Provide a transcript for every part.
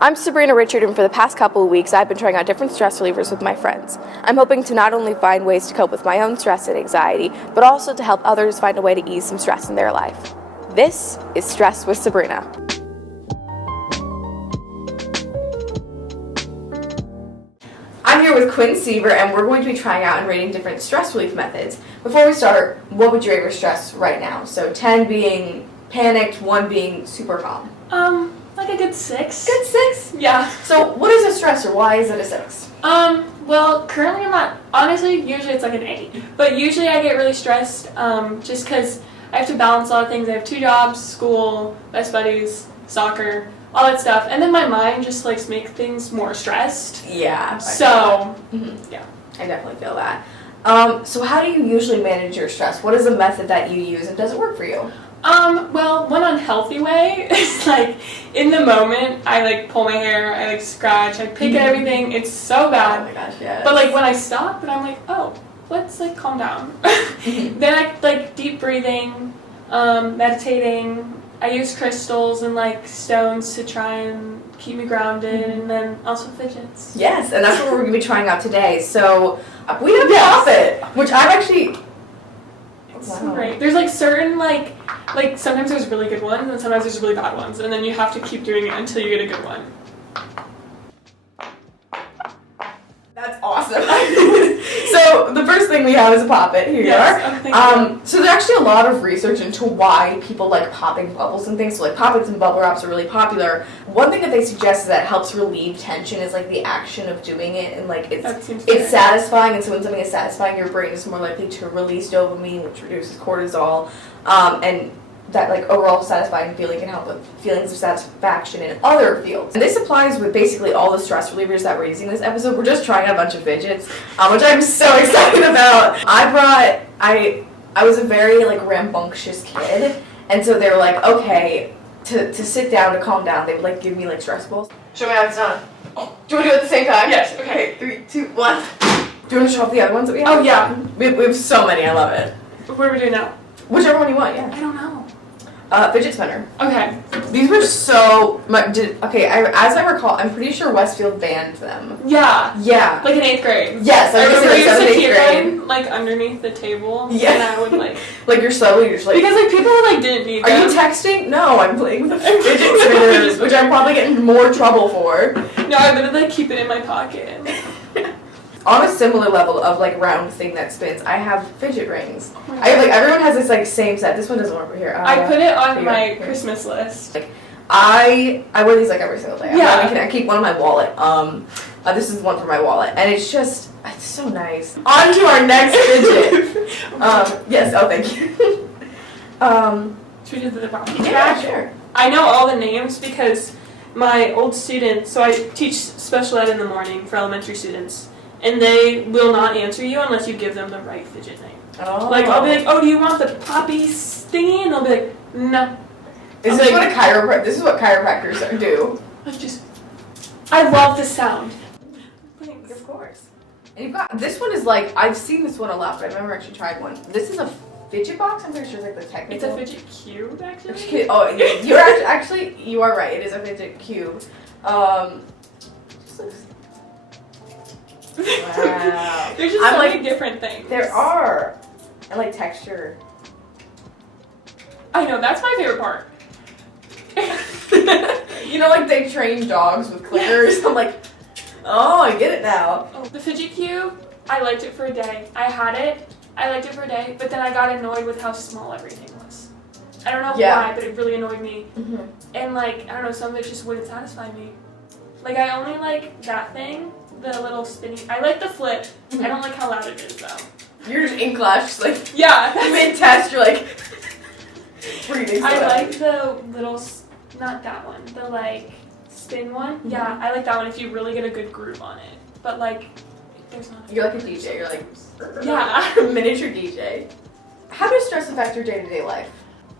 I'm Sabrina Richard, and for the past couple of weeks, I've been trying out different stress relievers with my friends. I'm hoping to not only find ways to cope with my own stress and anxiety, but also to help others find a way to ease some stress in their life. This is Stress with Sabrina. I'm here with Quinn Sever, and we're going to be trying out and rating different stress relief methods. Before we start, what would you rate your stress right now? So 10 being panicked, 1 being super calm. Like a good 6. Good 6? Yeah. So what is a stressor? Why is it a 6? Well, currently I'm not, honestly, usually it's like an 8. But usually I get really stressed, just because I have to balance a lot of things. I have 2 jobs, school, best buddies, soccer, all that stuff. And then my mind just likes to make things more stressed. Yeah. So, yeah. I definitely feel that. So how do you usually manage your stress? What is a method that you use, and does it work for you? Well, one unhealthy way is, like, in the moment, I, like, pull my hair, I, like, scratch, I pick at everything, it's so bad. Oh my gosh, yes. But, like, when I stop, and I'm like, oh, let's, like, calm down. Then I, like, deep breathing, meditating, I use crystals and, like, stones to try and keep me grounded, and then also fidgets. Yes, and that's what we're going to be trying out today. So, we have Poppet, which I've actually... Wow. Great. There's like certain like sometimes there's really good ones and sometimes there's really bad ones, and then you have to keep doing it until you get a good one. That's awesome. So the first thing we have is a Poppet. Here you are. Oh, thank you. So there's actually a lot of research into why people like popping bubbles and things. So like Poppets and bubble wraps are really popular. One thing that they suggest is that helps relieve tension is like the action of doing it, and like it's satisfying. And so when something is satisfying, your brain is more likely to release dopamine, which reduces cortisol, and that like overall satisfying feeling can help with feelings of satisfaction in other fields. And this applies with basically all the stress relievers that we're using this episode. We're just trying out a bunch of fidgets, which I'm so excited about. I was a very like rambunctious kid, and so they were like, okay, to sit down, to calm down, they would like give me like stress balls. Show me how it's done. Oh, do you want to do it at the same time? Yes, okay. 3, 2, 1. Do you want to show off the other ones that we have? Oh yeah. We have so many, I love it. What are we doing now? Whichever one you want, yeah. I don't know. Fidget spinner. Okay. These were so much. As I recall, I'm pretty sure Westfield banned them. Yeah. Yeah. Like in 8th grade. Yes, I remember was you used to keep 8th grade. them like underneath the table. Yeah. And I would like. Like you're just like. Because like people like didn't need them. Are you texting? No, I'm playing with the fidget spinners, which I'm probably getting more trouble for. No, I would like keep it in my pocket. On a similar level of like round thing that spins, I have fidget rings. Oh I have like everyone has this like same set. This one doesn't work here. I put it on my Christmas list. Like I wear these like every single day. Yeah. I keep one in my wallet. This is one for my wallet, and it's so nice. On to our next fidget. Yes. Oh, thank you. Should we do the box? Yeah, sure. I know all the names because my old students. So I teach special ed in the morning for elementary students. And they will not answer you unless you give them the right fidget name. Oh. Like, I'll be like, oh, do you want the poppy thingy? And they'll be like, no. This is what chiropractors do. I love the sound. Thanks. Of course. And you've got, this one is like, I've seen this one a lot, but I've never actually tried one. This is a fidget box? I'm pretty sure it's like the technical. It's a fidget cube, actually. Oh, you're actually, you are right. It is a fidget cube. Just looks... Wow. There's just so many different things. There are. I like texture. I know, that's my favorite part. You know, like they train dogs with clickers. I'm like, oh, I get it now. Oh, the fidget cube, I liked it for a day. I liked it for a day, but then I got annoyed with how small everything was. I don't know why, but it really annoyed me. Mm-hmm. And like, I don't know, some of it just wouldn't satisfy me. Like, I only like that thing. The little spinny. I like the flip. I don't like how loud it is though. You're just in class, just like yeah. Mid-test, you're like breathing. I like the little, not that one. The like spin one. Mm-hmm. Yeah, I like that one if you really get a good groove on it. But like, there's not. You're like a DJ. You're like yeah, miniature DJ. How does stress affect your day-to-day life?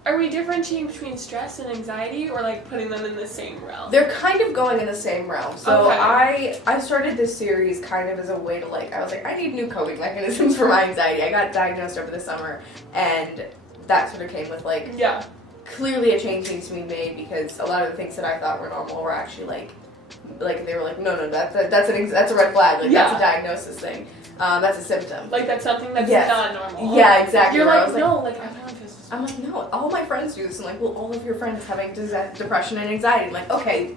Are we differentiating between stress and anxiety, or like putting them in the same realm? They're kind of going in the same realm. So okay. I started this series kind of as a way to like, I was like, I need new coping mechanisms for my anxiety. I got diagnosed over the summer, and that sort of came with like, yeah, clearly a change needs to be made because a lot of the things that I thought were normal were actually like like they were like, no, that's a red flag. Like that's a diagnosis thing. That's a symptom. Like that's something that's not normal. Yeah, exactly. You're like, no, like I found this. I'm like, no, all my friends do this. I'm like, well, all of your friends having depression and anxiety. I'm like, okay,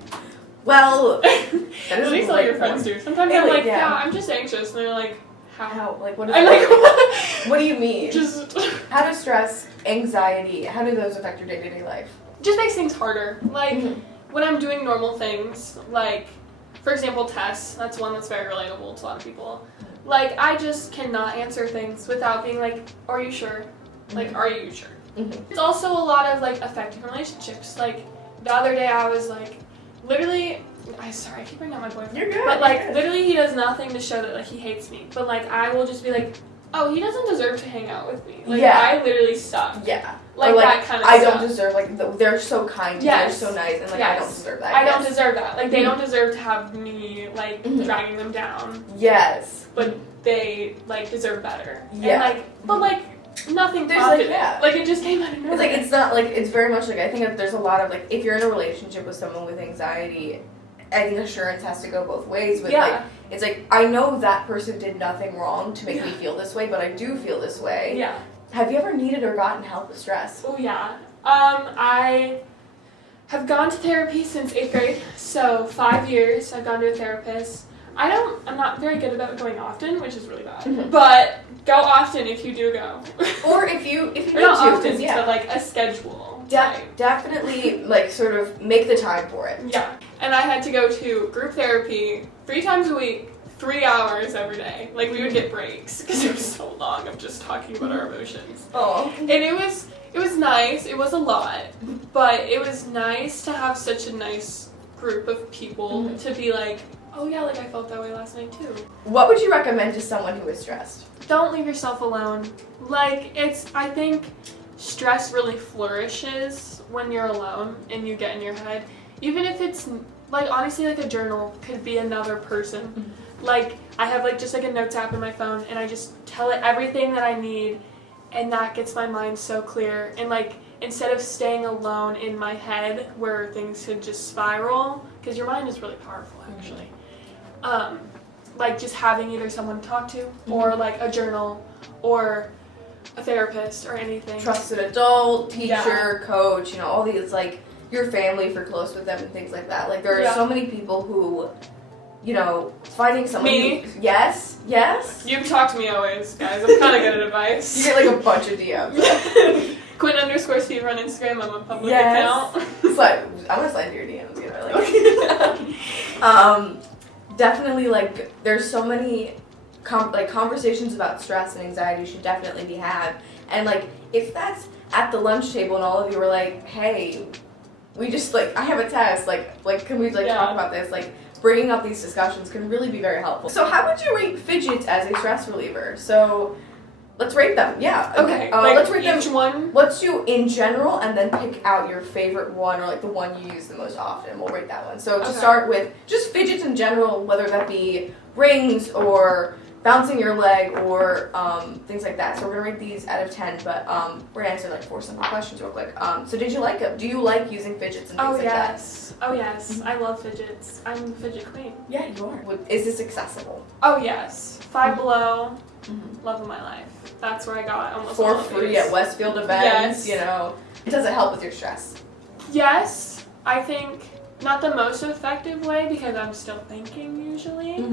well, that at least all your friends do. Sometimes I'm like, yeah, I'm just anxious, and they're like, how? Like, what is I'm like, what do you mean? Just how does stress, anxiety, how do those affect your day-to-day life? Just makes things harder. Like when I'm doing normal things, like for example, tests. That's one that's very relatable to a lot of people. Like I just cannot answer things without being like, are you sure? Like, are you sure? It's also a lot of like affecting relationships. Like the other day I was like, literally, I keep bringing up my boyfriend. You're good. But like literally he does nothing to show that like he hates me. But like I will just be like, oh, he doesn't deserve to hang out with me. Like I literally suck. Yeah. Like that kind of I stuff. don't deserve, like, they're so kind to me, they're so nice, and like I don't deserve that. I don't deserve that. Like they don't deserve to have me like dragging them down. Yes. But they like deserve better. Yeah. And, like, but like nothing there's prompted like, Like it just came out of nowhere. It's like it's not like it's very much like I think that there's a lot of like if you're in a relationship with someone with anxiety, I think assurance has to go both ways. But like it's like I know that person did nothing wrong to make me feel this way, but I do feel this way. Yeah. Have you ever needed or gotten help with stress? Oh yeah. I have gone to therapy since 8th grade, so 5 years I've gone to a therapist. I'm not very good about going often, which is really bad. But go often if you do go. Or if you need not to, often, but like a schedule. Definitely like sort of make the time for it. Yeah. And I had to go to group therapy 3 times a week, 3 hours every day. Like we would get breaks because it was so long of just talking about our emotions. Oh. And it was nice. It was a lot, but it was nice to have such a nice group of people to be like, oh yeah, like I felt that way last night too. What would you recommend to someone who is stressed? Don't leave yourself alone. Like I think stress really flourishes when you're alone and you get in your head. Even if it's like honestly like a journal could be another person. Like I have like just like a notes app in my phone and I just tell it everything that I need and that gets my mind so clear. And like instead of staying alone in my head where things could just spiral, because your mind is really powerful actually. Like just having either someone to talk to or like a journal or a therapist or anything. Trusted adult, teacher, coach, all these like your family if you're close with them and things like that. Like there are so many people who, finding someone Me? Yes. You can talk to me always, guys. I'm kind of good at advice. You get like a bunch of DMs. Quinn_Sever on Instagram. I'm a public account. It's like I'm gonna slide your DMs, definitely like there's so many conversations about stress and anxiety should definitely be had. And like if that's at the lunch table and all of you were like, hey, we just like I have a test, like can we talk about this? Like bringing up these discussions can really be very helpful. So how would you rate fidgets as a stress reliever? So let's rate them. Yeah. Okay. Let's rate each them. One. Let's do in general and then pick out your favorite one or like the one you use the most often. We'll rate that one. So to start with just fidgets in general, whether that be rings or bouncing your leg or things like that. So we're gonna rate these out of 10, but we're gonna answer like 4 simple questions real quick. So did you like them? Do you like using fidgets and things like that? Oh yes, I love fidgets. I'm the Fidget Queen. Yeah, you are. Is this accessible? Oh yes, Five Below, love of my life. That's where I got almost for all of free these. at Westfield events. Does it help with your stress? Yes, I think not the most effective way because I'm still thinking usually,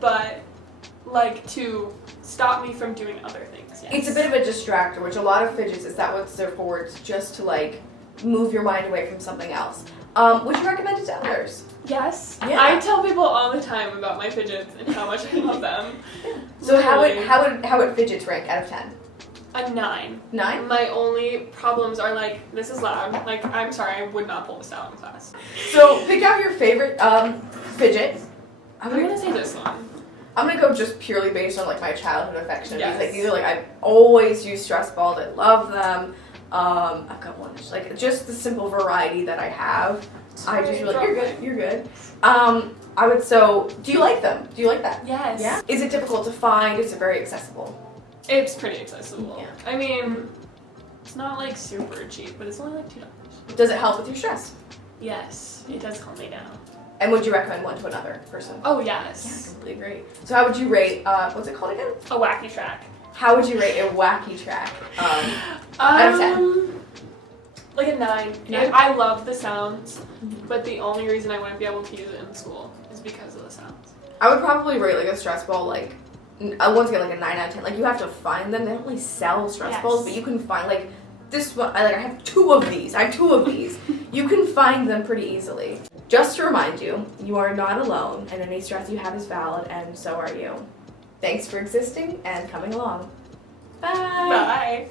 but like to stop me from doing other things. Yes. It's a bit of a distractor, which a lot of fidgets is that what they're for. It's just to like move your mind away from something else. Would you recommend it to others? Yes. Yeah. I tell people all the time about my fidgets and how much I love them. So how would fidgets rank out of 10? A 9. 9? My only problems are like, this is loud. Like, I'm sorry, I would not pull this out in class. So pick out your favorite fidget. I'm gonna say this one. I'm gonna go just purely based on like my childhood affection. Yes. These are like I've always used stress balls. I love them. I've got one. Just the simple variety that I have. I just really you're good. Do you like them? Do you like that? Yes. Yeah. Is it difficult to find? Is it very accessible? It's pretty accessible. Yeah. I mean, it's not like super cheap, but it's only like $2. Does it help with your stress? Yes, it does calm me down. And would you recommend one to another person? Oh, Yeah, yes. I completely agree. So how would you rate, what's it called again? A wacky track. How would you rate a wacky track? Out of 10. Like a 9. Yeah. I love the sounds, but the only reason I wouldn't be able to use it in school is because of the sounds. I would probably rate like a stress ball like, I want to get like a 9 out of 10. Like you have to find them. They don't really sell stress balls, but you can find like this one. I have 2 of these. I have 2 of these. You can find them pretty easily. Just to remind you, you are not alone, and any stress you have is valid, and so are you. Thanks for existing and coming along. Bye. Bye.